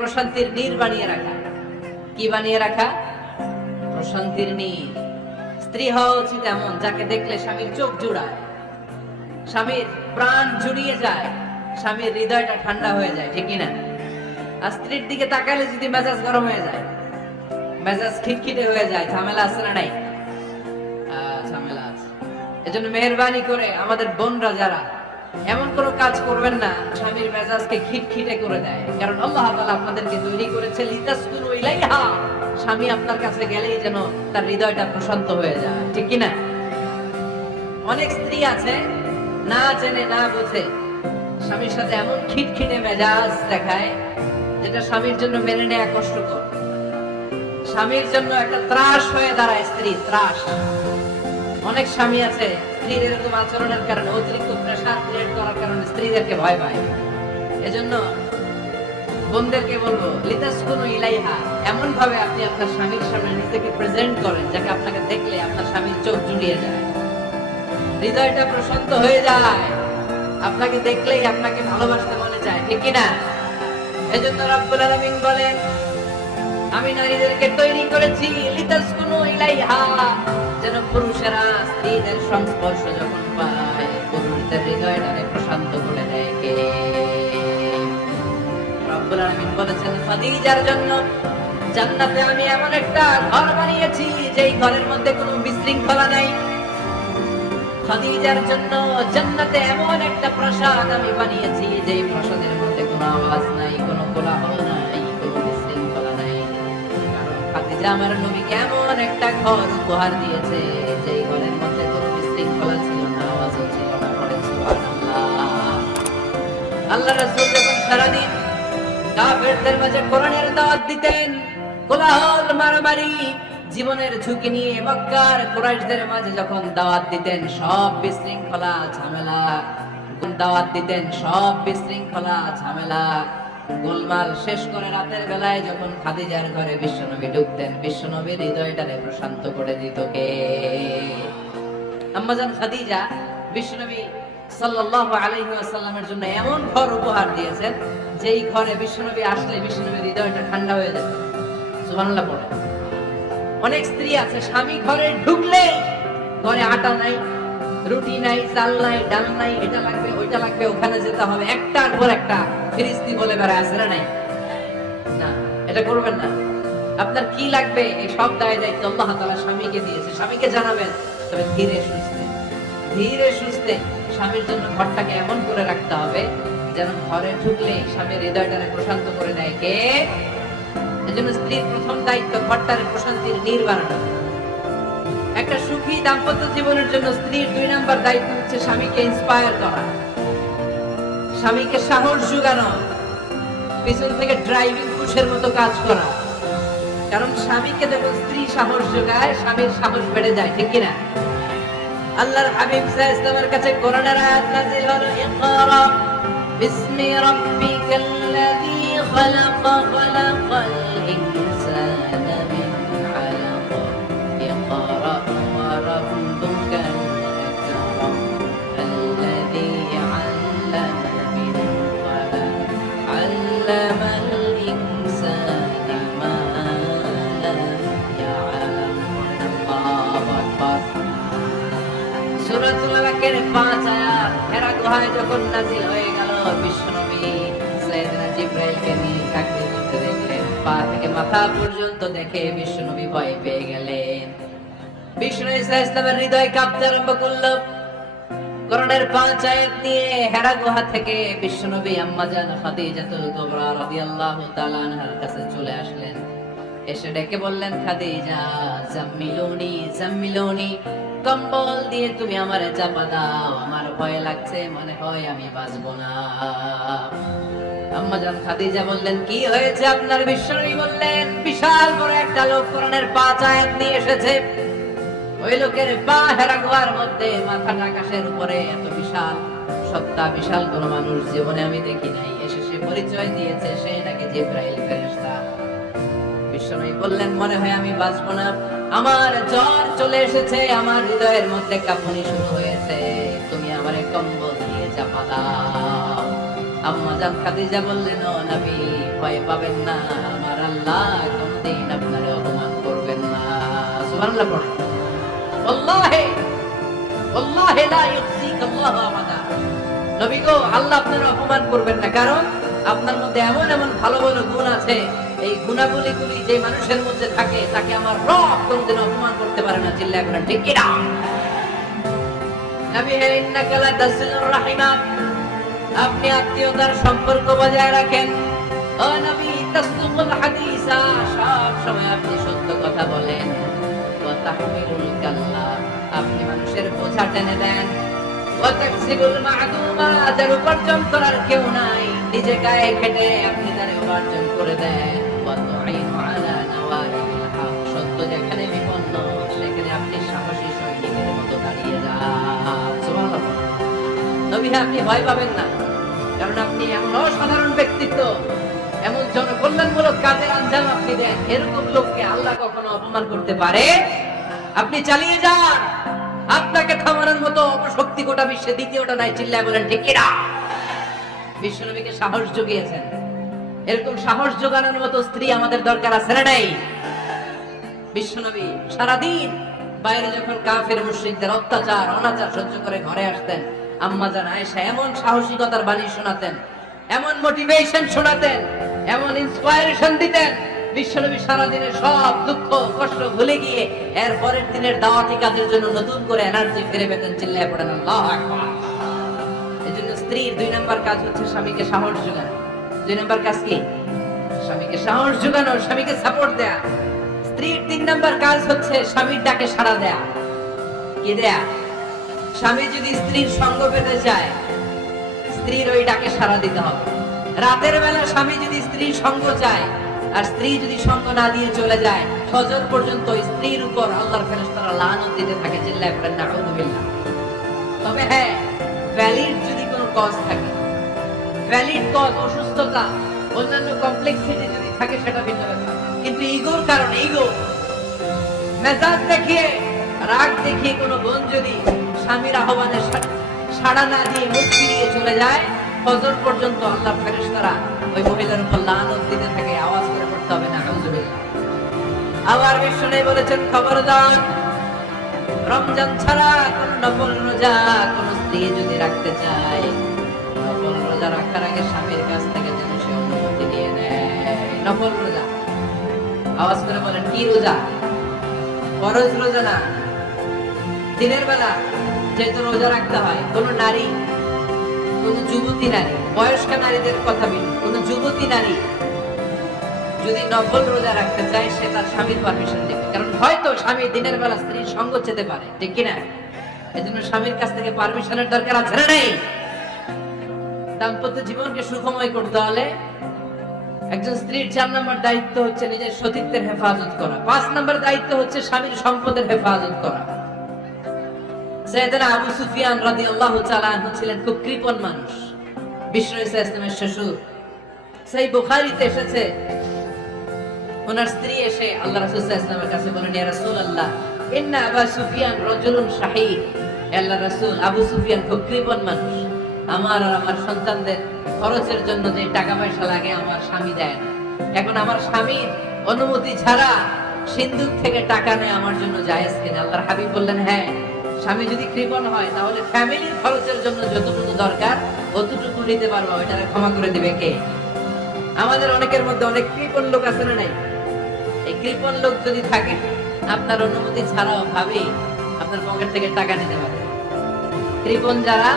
প্রশান্তির নীর বানিয়ে রাখা। কি বানিয়ে রাখা? প্রশান্তির নীর। স্ত্রী হওয়া উচিত এমন যাকে দেখলে স্বামীর চোখ জুড়ায়, স্বামীর প্রাণ জুড়িয়ে যায়, স্বামীর হৃদয়টা ঠান্ডা হয়ে যায়, ঠিক কিনা? আর স্ত্রীর দিকে তাকালে যদি মেজাজ গরম হয়ে যায়, মেজাজ খিটখিটে হয়ে যায়, ঝামেলা আছে না নাই? ঝামেলা আছে। এজন্য মেহেরবানি করে আমাদের বোনরা যারা এমন কোন কাজ করবেন না স্বামীর মেজাজকে খিটখিটে করে দেয়, কারণ আল্লাহ তাআলা আপনাদেরকে তৈরি করেছে লিতাসকুনু ইলাইহা, স্বামী আপনার কাছে গেলেই যেন তার হৃদয়টা প্রশান্ত হয়ে যায়, ঠিক কি না? অনেক স্ত্রী আছে না জেনে না বুঝে স্বামীর সাথে এমন খিটখিটে মেজাজ দেখায় যেটা স্বামীর জন্য মেনে নেওয়া কষ্টকর, স্বামীর জন্য একটা ত্রাস হয়ে দাঁড়ায়। স্ত্রী ত্রাস। অনেক স্বামী আছে স্ত্রীর এরকম আচরণের কারণে, অতিরিক্ত প্রেসার ক্রিয়েট করার কারণে স্ত্রীদেরকে ভয় পায়। এজন্য বোনদেরকে বলবো লিতাসকুনু ইলাইহা, এমন ভাবে আপনি আপনার স্বামীর সামনে নিজেকে প্রেজেন্ট করেন যাকে আপনাকে দেখলে আপনার স্বামীর চোখ জুড়িয়ে যায়, হৃদয়টা প্রশান্ত হয়ে যায়, আপনাকে দেখলেই আপনাকে ভালোবাসতে মনে চায়, ঠিক কি না? এজন্য রব্বুল আলামিন বলেন আমি নারীদেরকে তৈরি করেছি লিতাসকুনু ইলাইহা, যেন পুরুষেরা স্ত্রীদের সংস্পর্শ যখন পায় পুরুষদের হৃদয়টাকে প্রশান্ত করে দেয়। কে? রব্বুল আলামিন বলেছেন খাদিজার জন্য জান্নাতে আমি এমন একটা ঘর বানিয়েছি যেই ঘরের মধ্যে কোনো বিশৃঙ্খলা নাই। খাদিজার জন্য জান্নাতে এমন একটা প্রাসাদ আমি বানিয়েছি যেই প্রাসাদের মধ্যে কোনো আওয়াজ নাই, কোনো কোলাহল নাই, কোনো বিশৃঙ্খলা নাই। কারণ খাদিজা আমার নবীকে এমন একটা ঘর উপহার দিয়েছে যেই ঘরের মধ্যে কোনো বিশৃঙ্খলা ছিল না, আওয়াজও ছিল না। পড়েন সুবহানাল্লাহ। আল্লাহ রাসূল যখন সারাদিন কাফেরদের মাঝে কোরআনের দাওয়াত দিতেন, কোলাহল মারামারি জীবনের ঝুঁকি নিয়ে মক্কার কুরাইশদের মাঝে যখন দাওয়াত দিতেন, সব বিশৃঙ্খলা ঝামেলা দাওয়াত দিতেন, সব বিশৃঙ্খলা ঝামেলা গোলমাল শেষ করে রাতের বেলায় যখন খাদিজার ঘরে বিশ্বনবী ঢুকতেন, বিশ্বনবীর হৃদয়টারে প্রশান্ত করে দিত কে? আম্মাজান খাদিজা বিশ্বনবী সাল্লাল্লাহু আলাইহি ওয়াসাল্লামের জন্য এমন ঘর উপহার দিয়েছেন যেই ঘরে বিশ্বনবী আসলে বিশ্বনবীর হৃদয়টা ঠান্ডা হয়ে যেত। সুবহানাল্লাহ পড়ে। অনেক স্ত্রী আছে স্বামী ঘরে ঢুকলে ঘরে আটা নাই, রুটি নাই, চাল নাই, ডাল নাই, এটা লাগবে ওইটা লাগবে, ওখানে যেতে হবে, একটার পর একটা ফিরিস্তি বলে বেড়ায়, আছে না নাই? না, এটা করবেন না। আপনার কি লাগবে এই সব দায় দায়িত্ব আল্লাহ তাআলা স্বামীকে দিয়েছে, স্বামীকে জানাবেন। তবে ধীরে সুস্থে, ধীরে সুস্থে স্বামীর জন্য ঘরটাকে এমন করে রাখতে হবে যেন ঘরে ঢুকলে স্বামীর হৃদয়টাকে প্রশান্ত করে দেয় কে? এজন্য স্ত্রীর প্রথম দায়িত্ব ঘরটারে প্রশান্তির নীর বানানো। একটা সুখী দাম্পত্য জীবনের জন্য স্ত্রীর 2 নাম্বার দায়িত্ব হচ্ছে স্বামীকে ইন্সপায়ার করা, স্বামীকে সাহস জোগানো, পিছন থেকে ড্রাইভিং পুশের মতো কাজ করা। কারণ স্বামীকে যখন স্ত্রী সাহস যোগায় স্বামীর সাহস বেড়ে যায়, ঠিক কিনা? আল্লাহর হাবিব সাল্লাল্লাহু আলাইহি ওয়াসাল্লামের কাছে কোরআনের আয়াত নাযিল হলো ইকরা বিসমি রাব্বিকাল্লাযী خلق الإنسان من علق اقرأ وربك الأكرم الذي علم بالقلم علم الإنسان ما لم يعلم الله أكبر সূরাতুল আলাকের 5 আয়াত হেরা গুহায় যখন নাযিল হয়ে গেল, বিশ্বনবী সাইয়েদনা জিবরাইলকে নিয়ে চাকরি করতে দেখলেন, পা থেকে মাথা পর্যন্ত দেখে বিশ্বনবী ভয় পেয়ে গেলেন। বিশ্বনবী সাল্লাল্লাহু আলাইহি ওয়াসাল্লামের হৃদয় কাঁপতে আরম্ভ করলো। কোরআনের 5 আয়াত নিয়ে হেরা গুহা থেকে বিশ্বনবী আম্মাজান খাদিজাতুল কুবরা রাদিয়াল্লাহু তাআলা আনহার কাছে চলে আসলেন। এসে ডেকে বললেন, খাদিজা জাম্মিলুনি জাম্মিলুনি, কম্বল দিয়ে তুমি আমারে চাপা দাও, আমার ভয় লাগছে, মনে হয় আমি বাঁচবো না। আম্মাজান খাদিজা বললেন, কি হয়েছে আপনার? বিশ্বনবী বললেন, বিশাল বড় একটা লোক কোরআনের 5 আয়াত নিয়ে এসেছে। ওই লোকের পা হেরা গুহার মধ্যে, মাথাটা আকাশের উপরে, এত বিশাল সত্তা, বিশাল কোন মানুষ জীবনে আমি দেখি নাই। এসে সে পরিচয় দিয়েছে সে নাকি জিবরাইল ফেরেশতা। বিশ্বনবী বললেন, মনে হয় আমি বাঁচবো না, আমার জ্বর চলে এসেছে, আমার হৃদয়ের মধ্যে কাঁপুনি শুরু হয়েছে, তুমি আমারে কম্বল দিয়ে চাপা দাও। আম্মাজান খাদিজা বললেন, ও নবী ভয় পাবেন না, আমার আল্লাহ কোনদিন আপনার অপমান করবেন না। সুবহানাল্লাহ পড়েন। ওয়াল্লাহি ওয়াল্লাহি লা ইউখজিকা আল্লাহু আবাদা। নবী গো, আল্লাহ আপনার অপমান করবেন না, কারণ আপনার মধ্যে এমন এমন ভালো ভালো গুণ আছে, এই গুণাবলী গুলি যে মানুষের মধ্যে থাকে তাকে আমার রব কোনদিন অপমান করতে পারে না। চিল্লায় বলেন ঠিক কি না? নবী হে, ইন্নাকা লা তাসিলুর রাহিমা, আপনি আত্মীয়তার সম্পর্ক বজায় রাখেন। ও নবী, তাসদুকুল হাদিসা, সব সময় আপনি সত্য কথা বলেন। ওয়া তাহমিলুল কাল্লা, আপনি মানুষের বোঝা টেনে দেন। ওয়া তাকসিবুল মা'দুমা, যার উপার্জন করার কেউ নাই, নিজে গায়ে খেটে আপনি তার উপার্জন করে দেন। ওয়া তুঈনু আলা নাওয়াইল হক, সত্য যেখানে বিপন্ন সেখানে আপনি সাহসী সৈনিকের মতো দাঁড়িয়ে যান। সুবহানাল্লাহ। নবী, আপনি ভয় পাবেন না, কারণ আপনি এমন অসাধারণ ব্যক্তিত্ব, এমন জনকল্যাণমূলক কাজের আঞ্জাম আপনি দেন, এরকম লোককে আল্লাহ কখনো অপমান করতে পারে? আপনি চালিয়ে যান, আপনাকে থামানোর মতো অপশক্তি গোটা বিশ্বে দ্বিতীয়টা নাই। চিল্লায় বলেন ঠিক কি না? বিশ্বনবীকে সাহস জুগিয়েছেন, এরকম সাহস জোগানোর মতো স্ত্রী আমাদের দরকার আছে না নাই? বিশ্বনবী সারাদিন বাইরে যখন কাফের মুশরিকদের অত্যাচার অনাচার সহ্য করে ঘরে আসতেন, আম্মা জান আয়েশা এমন সাহসিকতার বাণী শোনাতেন, এমন মোটিভেশন শোনাতেন, এমন ইন্সপায়ারেশন দিতেন, বিশ্বনবী সারাদিনের সব দুঃখ কষ্ট ভুলে গিয়ে এর পরের দিনের দাওয়াতি কাজের জন্য নতুন করে এনার্জি ফিরে পেতেন। চিল্লায় পড়েন আল্লাহু আকবার। এজন্য স্ত্রীর 2 নাম্বার কাজ হচ্ছে স্বামীকে সাহস যোগানো। 2 নাম্বার কাজ কি? স্বামীকে সাহস যোগানো, স্বামীকে সাপোর্ট দেয়া। স্ত্রীর 3 নাম্বার কাজ হচ্ছে স্বামীর ডাকে সাড়া দেয়া। কি দেয়া? স্বামী যদি স্ত্রীর সঙ্গ পেতে চায়, স্ত্রীর ওই ডাকে সাড়া দিতে হবে। রাতের বেলা স্বামী যদি স্ত্রীর সঙ্গ চায়, আর স্ত্রী যদি সঙ্গ না দিয়ে চলে যায়, ফজর পর্যন্ত স্ত্রীর উপর আল্লাহর ফেরেশতারা লানত দিতে থাকে। চিল্লায় পড়েন নাউযুবিল্লাহ। তবে হ্যাঁ, ভ্যালিড যদি কোনো কজ থাকে, ভ্যালিড কজ, অসুস্থতা, অন্যান্য কমপ্লেক্সিটি যদি থাকে, সেটা ভিন্ন ব্যাপার। কিন্তু ইগোর কারণে, ইগো, মেজাজ দেখিয়ে, রাগ দেখিয়ে কোনো বোন যদি স্বামীর আহ্বানে সাড়া না দিয়ে মুখ ফিরিয়ে চলে যায়, ফজর পর্যন্ত আল্লাহর ফেরেশতারা ওই মহিলার উপর লানত দিতে থাকে। আওয়াজ করে পড়তে হবে নাউযুবিল্লাহ। আবার বিষ্ণু বলেছেন, খবরদার, রমজান ছাড়া কোন নফল রোজা কোন স্ত্রী যদি রাখতে চায়, নফল রোজা রাখার আগে স্বামীর কাছ থেকে যেন সে অনুমতি নিয়ে নেয়। নফল রোজা, আওয়াজ করে বলেন কি রোজা? ফরজ রোজা না। দিনের বেলা যেহেতু রোজা রাখতে হয়, কোন নারী, কোন যুবতী নারী, বয়স্ক নারীদের কথা বলি, কোন যুবতী নারী যদি নফল রোজা রাখতে চায়, সে তার স্বামীর পারমিশন নেবে। কারণ হয়তো স্বামী দিনের বেলা স্ত্রীর সঙ্গ চেতে পারে, ঠিক কিনা? এজন্য স্বামীর কাছ থেকে পারমিশনের দরকার আছে না নাই? দাম্পত্য জীবনকে সুখময় করতে হলে একজন স্ত্রীর 4 নম্বর দায়িত্ব হচ্ছে নিজের সতীত্বের হেফাজত করা। 5 নম্বর দায়িত্ব হচ্ছে স্বামীর সম্পদের হেফাজত করা। সাইয়েদনা আবু সুফিয়ান রাদিয়াল্লাহু তাআলা আনহু ছিলেন খুব কৃপণ মানুষ, বিষ্ণু ইসলামের শ্বশুর। সেই বুখারীতে এসেছে, ওনার স্ত্রী এসে আল্লাহ রাসূল সাল্লাল্লাহু আলাইহি ওয়াসাল্লামের কাছে বলেন, ইয়া রাসূলুল্লাহ, ইন্না আবু সুফিয়ান রাজুলুন শাহী। আল্লাহ রাসূল, আবু সুফিয়ান খুব কৃপণ মানুষ, আমার আর আমার সন্তানদের খরচের জন্য যে টাকা পয়সা লাগে আমার স্বামী দেয় না। এখন আমার স্বামীর অনুমতি ছাড়া সিন্ধুক থেকে টাকা নেয় আমার জন্য জায়েজ কিনা? আল্লাহর হাবিব বললেন, হ্যাঁ, স্বামী যদি কৃপণ হয় তাহলে ফ্যামিলির খরচের জন্য যতটুকু দরকার অতটুকু নিতে পারবো, এটাকে ক্ষমা করে দিবে কে? আমাদের অনেকের মধ্যে অনেক কৃপণ লোক আছে না নাই? এই কৃপণ লোক যদি থাকে, আপনার অনুমতি ছাড়াও ভাবি আপনার পকেট থেকে টাকা নিতে পারে। কৃপণ যারা,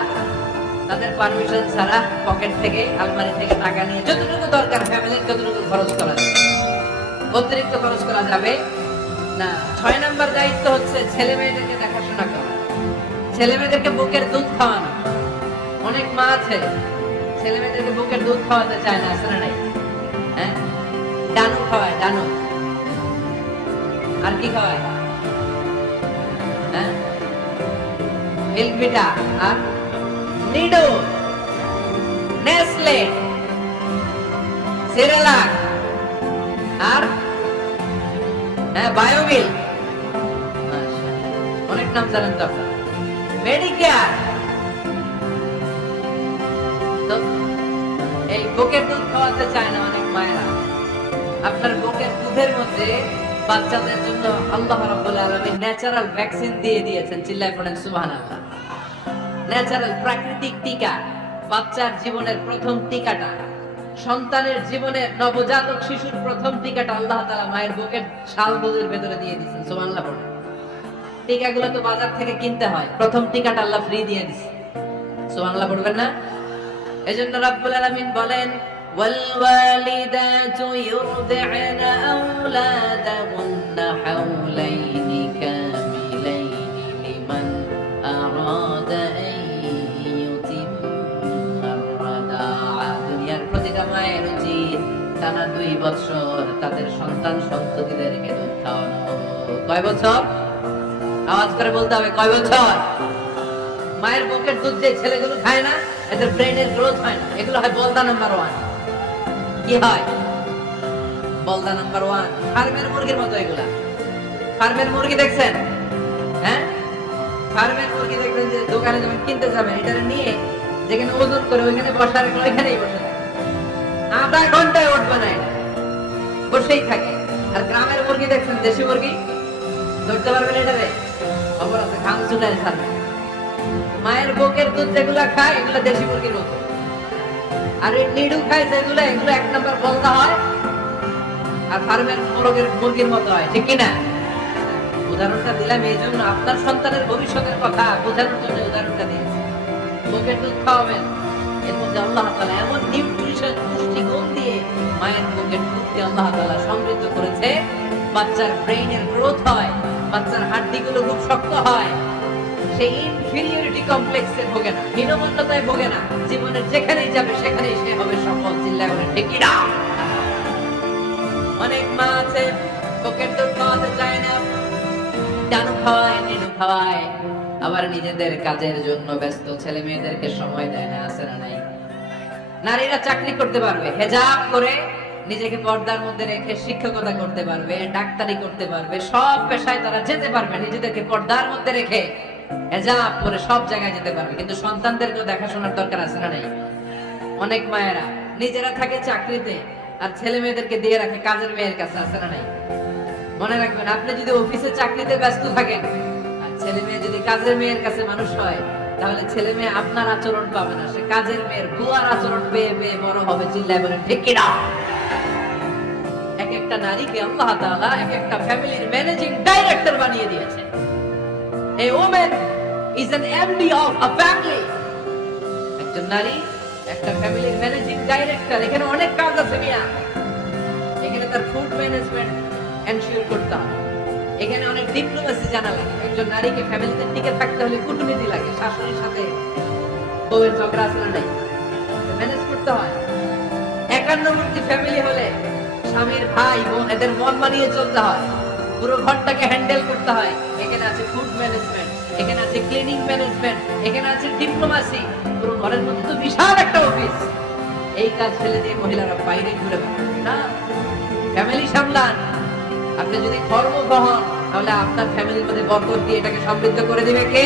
তাদের পারমিশন ছাড়া পকেট থেকে, আলমারি থেকে টাকা নিয়ে যতটুকু দরকার ফ্যামিলির ততটুকু খরচ করা যাবে, অতিরিক্ত খরচ করা যাবে না। 6 নম্বর দায়িত্ব হচ্ছে ছেলে মেয়েদেরকে দেখাশোনা করা, ছেলে মেয়েদেরকে বুকের দুধ খাওয়ানো। অনেক মা আছে ছেলে মেয়েদেরকে বুকের দুধ খাওয়াতে চায় না, আছে না নাই? হ্যাঁ, ডানু খাওয়ায়, ডানু। আর কি খাওয়ায়? হ্যাঁ, মিল্কভিটা আর নিডো, নেসলে, সেরেলাক আর বায়োমিল। অনেক নাম জানেন তো আপনারা। মেডিকেয়ার। তো এই বুকের দুধ খাওয়াতে চায় না অনেক মায়েরা। আপনার বুকের দুধের মধ্যে বাচ্চাদের জন্য আল্লাহ রাব্বুল আলামিন ন্যাচারাল ভ্যাকসিন দিয়ে দিয়েছেন। চিল্লায় পড়েন সুবহানাল্লাহ। ন্যাচারাল প্রাকৃতিক টিকা, বাচ্চার জীবনের প্রথম টিকাটা, সন্তানের জীবনের নবজাতক শিশুর প্রথম টিকাটা আল্লাহ তাআলা মায়ের বুকের শালমুজের ভেতরে দিয়ে দিয়েছেন। সুবহানাল্লাহ পড়েন। টিকাগুলো তো বাজার থেকে কিনতে হয়, প্রথম টিকাটা আল্লাহ ফ্রি দিয়ে দিয়েছে। সুবহানাল্লাহ পড়বেন না? এজন্য রাব্বুল আলামিন বলেন والوالدات يرضعن أولادهن حولين كاملين لمن أراد أن يتم الرضاعة দুনিয়ার প্রতিটা মায়ের উচিত টানা 2 বছর তাদের সন্তান সন্ততিদেরকে দুধ খাওয়ানো। কয় বছর? আওয়াজ করে বলতে হবে, কয় বছর? মায়ের বুকের দুধ যে ছেলেগুলো খায় না, এদের ব্রেনের গ্রোথ হয় না। এগুলো হয় বলদা নাম্বার 1। কি হয়? বলদা নাম্বার 1। ফার্মের মুরগির মতো এগুলা। ফার্মের মুরগি দেখছেন? হ্যাঁ, ফার্মের মুরগি দেখবেন যে দোকানে যখন কিনতে যাবেন, এটা নিয়ে যেখানে ওজন করে ওইখানে বসা রাখলে ওইখানেই বসে থাকে, আধা ঘন্টায় উঠবে না, এটা বসেই থাকে। আর গ্রামের মুরগি দেখছেন, দেশি মুরগি, ধরতে পারবেন এটারে? খবর আছে, খান চুলায় ছাড়বে। মায়ের বুকের দুধ যেগুলা খায় এগুলা দেশি মুরগির মতো, আর এই নিডু খায় যেগুলো, এগুলো 1 নাম্বার বলদা হয়, আর ফার্মের মুরগির মতো হয়। ঠিক কিনা? উদাহরণটা দিলাম এই জন্য, আপনার সন্তানের ভবিষ্যতের কথা বোঝানোর জন্য উদাহরণটা দিয়েছি। বুকের দুধ খাওয়াবেন, এর মধ্যে আল্লাহ তাআলা এমন নিউট্রিশন, পুষ্টিগুণ দিয়ে মায়ের বুকের দুধকে আল্লাহ তাআলা সমৃদ্ধ করেছে। বাচ্চার ব্রেইনের গ্রোথ হয়, বাচ্চার হাড্ডিগুলো খুব শক্ত হয়, সে ইনফিরিয়রিটি কমপ্লেক্সে ভোগে না, হীনমন্যতায় ভোগে না। জীবনের যেখানেই যাবে সেখানেই সে হবে সফল। চিল্লায় বলেন ঠিক কি না? অনেক মা আছে বুকের দুধ খাওয়াতে চায় না, টানু খাওয়ায়, নিনু খাওয়ায়, আবার নিজেদের কাজের জন্য ব্যস্ত, ছেলে মেয়েদেরকে সময় দেয় না। আছে না নাই? নারীরা চাকরি করতে পারবে, হেজাব করে নিজেকে পর্দার মধ্যে রেখে শিক্ষকতা করতে পারবে, ডাক্তারি করতে পারবে, সব পেশায় তারা যেতে পারবে, নিজেদেরকে পর্দার মধ্যে রেখে হেজাব পরে সব জায়গায় যেতে পারবে। কিন্তু সন্তানদেরকেও দেখাশোনার দরকার আছে না নাই? অনেক মায়েরা নিজেরা থাকে চাকরিতে আর ছেলে মেয়েদেরকে দিয়ে রাখে কাজের মেয়ের কাছে। আছে না নাই? মনে রাখবেন, আপনি যদি অফিসে চাকরিতে ব্যস্ত থাকেন আর ছেলে মেয়ে যদি কাজের মেয়ের কাছে মানুষ হয়, তাহলে ছেলে মেয়ে আপনার আচরণ পাবে না, সে কাজের মেয়ের বুয়ার আচরণ পেয়ে পেয়ে বড় হবে। চিল্লায় বলেন ঠিক কি না? এক একটা নারীকে আল্লাহ তাআলা এক একটা ফ্যামিলির ম্যানেজিং ডাইরেক্টর বানিয়ে দিয়েছে। A woman is an MD of a family. একজন নারী একটা ফ্যামিলির ম্যানেজিং ডাইরেক্টর। এখানে অনেক কাজ আছে মিয়া। এখানে তার ফুড ম্যানেজমেন্ট এনশিওর করতে হবে, এখানে অনেক ডিপ্লোমেসি জানা লাগে। একজন নারীকে ফ্যামিলিতে টিকে থাকতে হলে কূটনীতি লাগে, শাশুড়ির সাথে বউয়ের ঝগড়া আছে না নাই, ম্যানেজ করতে হয়। একান্নবর্তী ফ্যামিলি হলে স্বামীর ভাই বোন এদের মন মানিয়ে চলতে হয়, পুরো ঘরটাকে হ্যান্ডেল করতে হয়। এখানে আছে ফুড ম্যানেজমেন্ট, এখানে আছে ক্লিনিং ম্যানেজমেন্ট, এখানে আছে ডিপ্লোমেসি। পুরো ঘরের মধ্যে তো বিশাল একটা অফিস। এই কাজ ফেলে দিয়ে মহিলারা বাইরে ঘুরে বেড়ান না, ফ্যামিলি সামলান। আপনি যদি কর্মঠ হন তাহলে আপনার ফ্যামিলির মধ্যে বরকত দিয়ে এটাকে সমৃদ্ধ করে দিবে কে?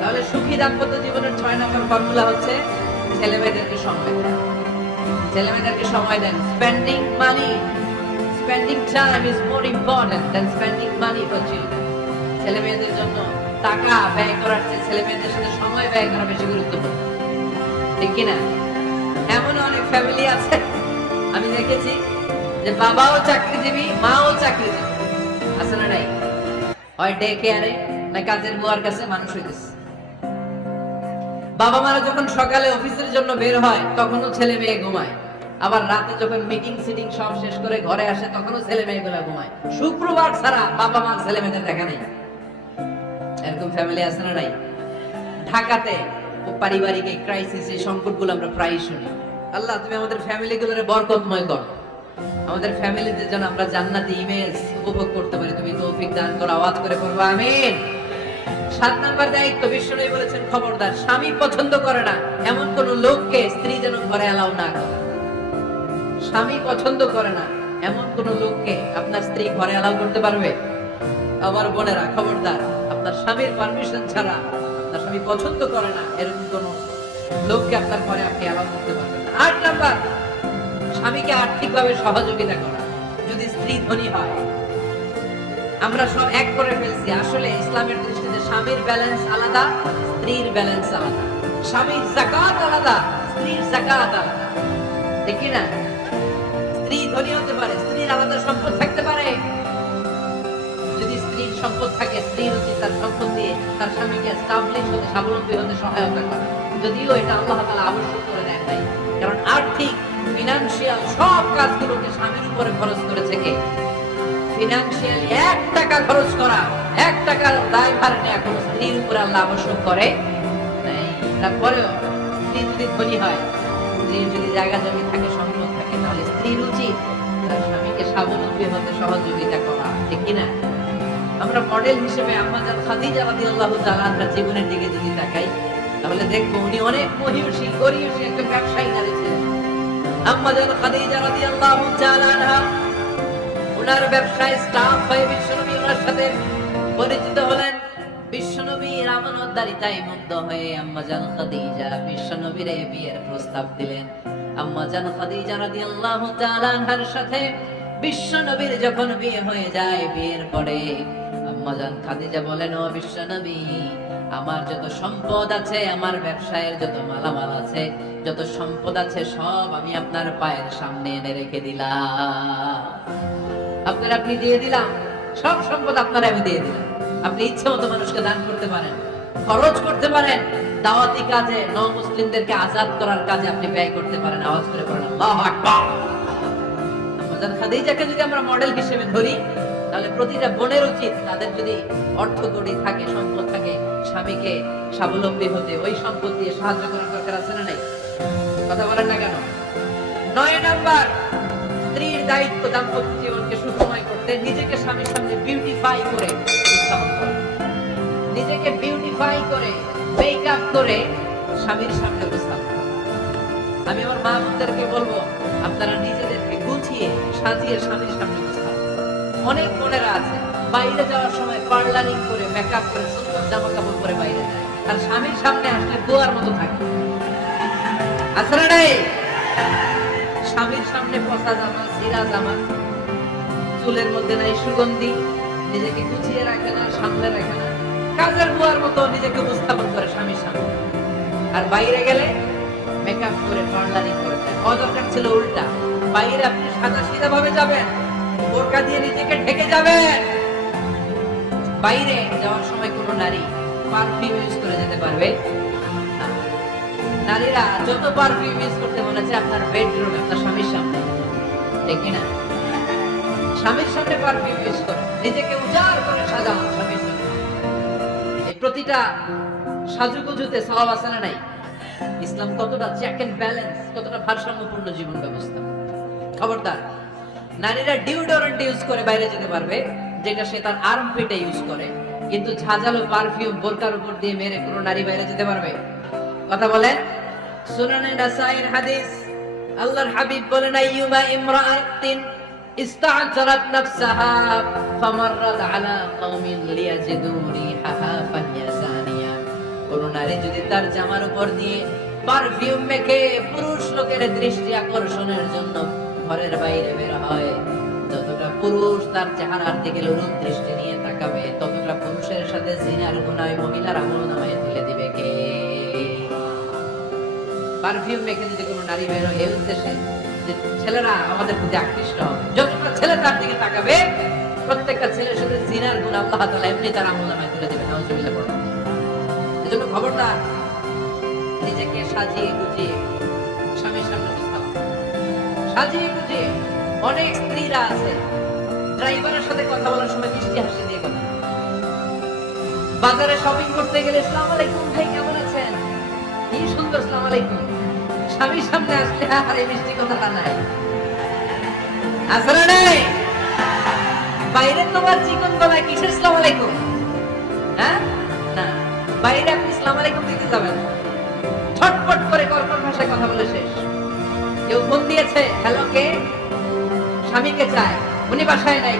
তাহলে সুখী দাম্পত্য জীবনের 6 নম্বর ফর্মুলা হচ্ছে ছেলে মেয়েদেরকে সময় দেন। ছেলে মেয়েদেরকে সময় দেন। Spending money, spending time is more important than spending money for children. ছেলে মেয়েদের জন্য টাকা ব্যয় করার চেয়ে ছেলে মেয়েদের সাথে সময় ব্যয় করা বেশি গুরুত্বপূর্ণ। ঠিক কিনা? এমন অনেক ফ্যামিলি আছে আমি দেখেছি যে বাবাও চাকরিজীবী, মাও চাকরিজীবী। আছে না নাই? হয় ডে কেয়ারে না কাজের বুয়ার কাছে মানুষ হইতেছে। বাবা মারা যখন সকালে অফিসের জন্য বের হয় তখনও ছেলে মেয়ে ঘুমায়, আবার রাতে যখন মিটিং সিটিং সব শেষ করে ঘরে আসে তখনও ছেলে মেয়েগুলো ঘুমায়। শুক্রবার ছাড়া বাবা মা ছেলে মেয়েদের দেখা নেই। এরকম ফ্যামিলি আছে না নাই? ঢাকাতে পারিবারিক এই ক্রাইসিস, এই সংকটগুলো আমরা প্রায়ই শুনি। আল্লাহ তুমি আমাদের ফ্যামিলিগুলোরে বরকতময় করো, আমাদের ফ্যামিলিতে যেন আমরা জান্নাতি ইমেজ উপভোগ করতে পারি, তুমি তৌফিক দান করো। আওয়াজ করে পড়বো আমিন। 7 নাম্বার দায়িত্ব, বিশ্বনবী বলেছেন খবরদার, স্বামী পছন্দ করে না এমন কোন লোককে স্ত্রী যেন ঘরে অ্যালাউ না করে। স্বামী পছন্দ করে না এমন কোন লোককে আপনার স্ত্রী ঘরে অ্যালাউ করতে পারবে? আমার বোনেরা খবরদার, আপনার স্বামীর পারমিশন ছাড়া, আপনার স্বামী পছন্দ করে না এরকম কোন লোককে আপনার ঘরে আপনি অ্যালাউ করতে পারবেন না। ৮ নাম্বার, স্বামীকে আর্থিকভাবে সহযোগিতা করা। যদি স্ত্রী ধনী হয়, আমরা সব এক করে ফেলছি, আসলে ইসলামের দৃষ্টিতে স্বামীর ব্যালেন্স আলাদা, স্ত্রীর ব্যালেন্স আলাদা। স্বামীর যাকাত আলাদা, স্ত্রীর যাকাত আলাদা, ঠিক কি না? স্ত্রী ধনী হতে পারে, স্ত্রীর আলাদা সম্পদ থাকতে পারে। যদি স্ত্রীর সম্পদ থাকে, স্ত্রীর উচিত তার সম্পদ দিয়ে তার স্বামীকে এস্টাবলিশ হতে, স্বাবলম্বী হতে সহায়তা করা। যদিও এটা আল্লাহ তাআলা আবশ্যক করে দেন নাই, কারণ আর্থিক ফিনান্সিয়াল সব কাজগুলোকে স্বামীর উপরে খরচ করেছে কে? ফিনান্সিয়ালি 1 টাকা খরচ করা, 1 টাকার দায়ভার নেওয়া কোন স্ত্রীর উপরে আল্লাহ আবশ্যক করে নাই। তারপরেও স্ত্রী যদি ধনী হয়, স্ত্রীর যদি জায়গা জমি থাকে, সম্পদ থাকে, তাহলে স্ত্রীর উচিত তার স্বামীকে স্বাবলম্বী হতে সহযোগিতা করা, ঠিক কিনা? আমরা মডেল হিসেবে আম্মা জান খাদিজা রাদিয়াল্লাহু তাআলা আনহার জীবনের দিকে যদি তাকাই, তাহলে দেখবো উনি অনেক মহিয়সী, গরিয়সী একজন ব্যবসায়ী নারী ছিলেন। আম্মা জান খাদিজা রাদিয়াল্লাহু তাআলা আনহা ওনার ব্যবসায় স্টাফ হয়ে বিশ্বনবী ওনার সাথে পরিচিত হলেন। বিশ্বনবীর আমানতদারিতায় মুগ্ধ হয়ে আম্মা জান খাদিজা বিশ্বনবীর বিয়ের প্রস্তাব দিলেন। আম্মা জান খাদিজা রাদিয়াল্লাহু তাআলা আনহার সাথে বিশ্বনবীর যখন বিয়ে হয়ে যায়, বিয়ের পরে আম্মা জান খাদিজা বলেন, ও বিশ্বনবী, আমার যত সম্পদ আছে, আমার ব্যবসায়ের যত মালামাল আছে, যত সম্পদ আছে, সব আমি আপনার পায়ের সামনে এনে রেখে দিলাম। আপনি দিয়ে দিলাম, সব সম্পদ আপনার আমি দিয়ে দিলাম। আপনি ইচ্ছে মতো মানুষকে দান করতে পারেন, খরচ করতে পারেন, দাওয়াতি কাজে, মুসলিমদেরকে আজাদ করার কাজে আপনি ব্যয় করতে পারেন। আওয়াজ করে পড়েন আল্লাহু আকবার। আমাদের খাদিজাকে যদি আমরা মডেল হিসেবে ধরি, তাহলে প্রতিটা বোনের উচিত তাদের যদি অর্থ কড়ি থাকে, সম্পদ থাকে, স্বামীকে স্বাবলম্বী হতে ওই সম্পদ দিয়ে সাহায্য করার দরকার আছে না নাই? কথা বলেন না কেন? 9 নাম্বার, স্ত্রীর দায়িত্ব দাম্পত্য জীবনকে সুখময় করতে নিজেকে স্বামীর সামনে বিউটিফাই করে উপস্থাপন করা। নিজেকে বিউটিফাই করে, মেকআপ করে স্বামীর সামনে উপস্থাপন করা। আমি আমার মা বোনদেরকে বলবো, আপনারা নিজেদেরকে গুছিয়ে সাজিয়ে স্বামীর সামনে উপস্থাপন করা। অনেক বোনেরা আছে বাইরে যাওয়ার সময় পার্লারিং করে, মেকআপ করে, সুন্দর জামা কাপড় পরে বাইরে যায়, আর স্বামীর সামনে আসলে গোয়ার মতো থাকে। আছে না নাই? স্বামীর সামনে পচা জামা, ছিঁড়া জামা, চুলের মধ্যে নাই সুগন্ধি, নিজেকে গুছিয়ে রাখে না, সামনে রাখে না, কাজের বুয়ার মতো নিজেকে উপস্থাপন করে স্বামীর সামনে। আর বাইরে গেলে মেকআপ করে, পার্লারিং করে। দরকার ছিল উল্টা, বাইরে আপনি সাদা সিধা ভাবে যাবেন, বোরকা দিয়ে নিজেকে ঢেকে যাবেন। বাইরে যাওয়ার সময় কোন নারী পারফিউম ইউজ করে যেতে পারবে? নারীরা যত পারফিউম ইউজ করতে বলেছে আপনার বেডরুমে, আপনার স্বামীর সামনে, ঠিক না? স্বামীর সামনে পারফিউম ইউজ করে, নিজেকে উজাড় করে সাজান স্বামীর জন্য। এই প্রতিটা সাজুগুজুতে সওয়াব আছে না নাই? ইসলাম কতটা চেক এন্ড ব্যালেন্স, কতটা ভারসাম্যপূর্ণ জীবন ব্যবস্থা। খবরদার, নারীরা ডিওডোরেন্ট ইউজ করে বাইরে যেতে পারবে, যেটা সে তার আর্মপিটে ইউজ করে, কিন্তু ঝাঁঝালো পারফিউম বোরকার উপর দিয়ে মেরে কোনো নারী বাইরে যেতে পারবে? কথা বলেন। সুনানে নাসাইর হাদিস, আল্লাহর হাবিব বলেন, আইয়ুমা ইমরাআতিন ইস্তা'জারাত নাফসাহা ফামাররাত আলা কওমিন লিয়াজিদু রিহাহা ফাহিয়া জানিয়া। কোন নারী যদি তার জামার উপর দিয়ে পারফিউম মেখে পুরুষ লোকের দৃষ্টি আকর্ষণের জন্য ঘরের বাইরে বের হয়, যতটা পুরুষ তার চেহারার দিকে লোলুপ দৃষ্টি নিয়ে তাকাবে, ততটা পুরুষের সাথে জিনার গুনাহ মহিলার আমলনামায় তুলে দিবে কে? পারফিউম মেখে যদি কোনো নারী বের হয় এই উদ্দেশ্যে যে ছেলেরা আমাদের প্রতি আকৃষ্ট হবে, যতটা ছেলে তার দিকে তাকাবে, প্রত্যেকটা ছেলের সাথে জিনার গুনাহ আল্লাহ তাআলা এমনি তার আমলনামায় তুলে দিবেন। নাউজুবিল্লাহ পড়ুন। এজন্য খবরদার, নিজেকে সাজিয়ে গুছিয়ে স্বামীর সামনে উপস্থাপন, সাজিয়ে গুছিয়ে। অনেক স্ত্রীরা আছে ড্রাইভারের সাথে কথা বলার সময় মিষ্টি হাসি দিয়ে কথা, বাজারে শপিং করতে গেলে আসসালামু আলাইকুম ভাই, কেমন আছেন, কি সুন্দর, আসসালামু আলাইকুম। স্বামীর সামনে আসলে আর এই মিষ্টি কথাটা নাই। আসলে নাই, বাইরে তোমার চিকন গলায় কিসের আসসালামু আলাইকুম? হ্যাঁ, না, বাইরে আপনি আসসালামু আলাইকুম দিতে যাবেন, ছটপট করে কর্কশ ভাষায় কথা বলে শেষ। কেউ ফোন দিয়েছে, হ্যালো কে? স্বামীকে চায়, উনি বাসায় নাই,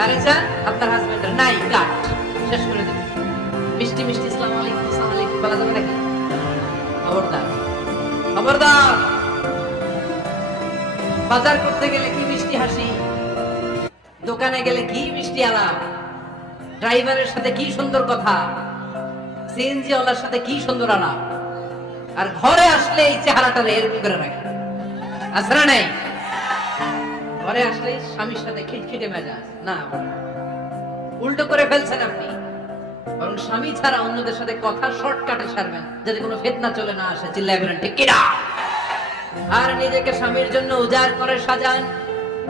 কারে চান? আপনার হাজবেন্ডের নাই, কাট, শেষ করে দেবেন। মিষ্টি মিষ্টি আসসালামু আলাইকুম, আসসালামু আলাইকুম বলা যাবে নাকি? খবরদার, খবরদার। বাজার করতে গেলে কি মিষ্টি হাসি, দোকানে গেলে কি মিষ্টি আলাপ, ড্রাইভারের সাথে কি সুন্দর কথা, সিএনজি ওয়ালার সাথে কি সুন্দর আলাপ, আর ঘরে আসলে এই চেহারাটা এরকম করে রাখে, আছে না নাই? ঘরে আসলে স্বামীর সাথে খিটখিটে মেজাজ না, উল্টো করে ফেলছেন আপনি। বরং স্বামী ছাড়া অন্যদের সাথে কথা শর্টকাটে সারবেন, যাতে কোনো ফিতনা চলে না আসে। চিল্লায় বলেন ঠিক কিনা? আর নিজেকে স্বামীর জন্য উজাড় করে সাজান,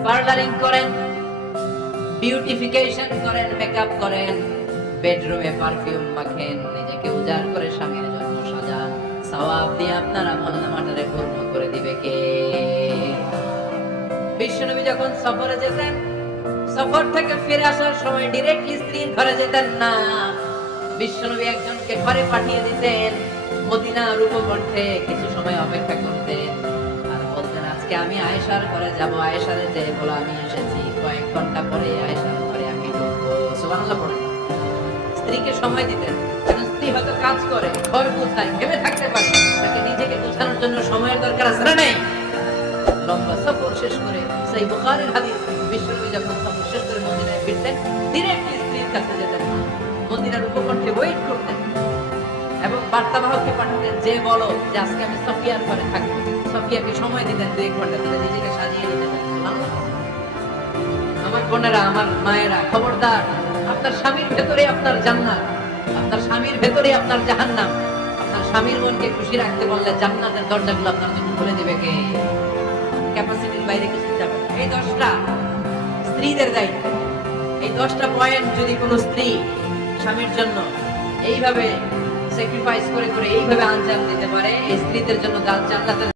পার্লারিং করেন, বিউটিফিকেশন করেন, মেকআপ করেন, বেডরুমে পারফিউম মাখেন, নিজেকে উজাড় করে স্বামীর জন্য সাজান। সওয়াব দিয়ে আপনার আমলনামাটারে পূর্ণ করে দিবে কে? বিশ্বনবী যখন সফরে যেতেন, সফর থেকে ফিরে আসার সময় ডিরেক্টলি স্ত্রীর ঘরে যেতেন না। বিশ্বনবী একজনকে ঘরে পাঠিয়ে দিতেন, মদিনার উপকণ্ঠে কিছু সময় অপেক্ষা করতেন, আর বলতেন আজকে আমি আয়েশার ঘরে যাব, আয়েশারে যে বলে আমি এসেছি, কয়েক ঘন্টা পরে আয়েশার ঘরে আমি ঢুকবো। সুবহানাল্লাহ পড়ে। স্ত্রীকে সময় দিতেন, কারণ স্ত্রী হয়তো কাজ করে, ঘর গোছায়, ভেবে থাকতে পারে, তাকে নিজেকে গোছানোর জন্য সময়ের দরকার আছে না নাই? লম্বা সফর শেষ করে, সেই বুখারীর হাদিস, বিশ্বনবী যখন সফর শেষ করে মদিনায় ফিরতেন, ডিরেক্টলি স্ত্রীর কাছে যেতেন না, মদিনার উপকণ্ঠে ওয়েট করতেন এবং বার্তাবাহককে পাঠাতেন, যে বলো যে আজকে আমি সফিয়ার ঘরে থাকবো। সফিয়াকে সময় দিতেন 2 ঘন্টা, তাহলে নিজেকে সাজিয়ে নিতেন। আমার বোনেরা, আমার মায়েরা, খবরদার, আপনার স্বামীর ভেতরে আপনার জান্নাত, আপনার স্বামীর ভেতরে আপনার জাহান্নাম। আপনার স্বামীর মনকে খুশি রাখতে বললে জান্নাতের দরজাগুলো আপনার জন্য খুলে দিবে কে? ক্যাপাসিটির বাইরে কিছু যাবে না। এই 10টা স্ত্রীদের দায়িত্ব। এই 10টা পয়েন্ট যদি কোনো স্ত্রী স্বামীর জন্য এইভাবে স্যাক্রিফাইস করে করে এইভাবে আঞ্জাম দিতে পারে, এই স্ত্রীদের জন্য জান্নাতের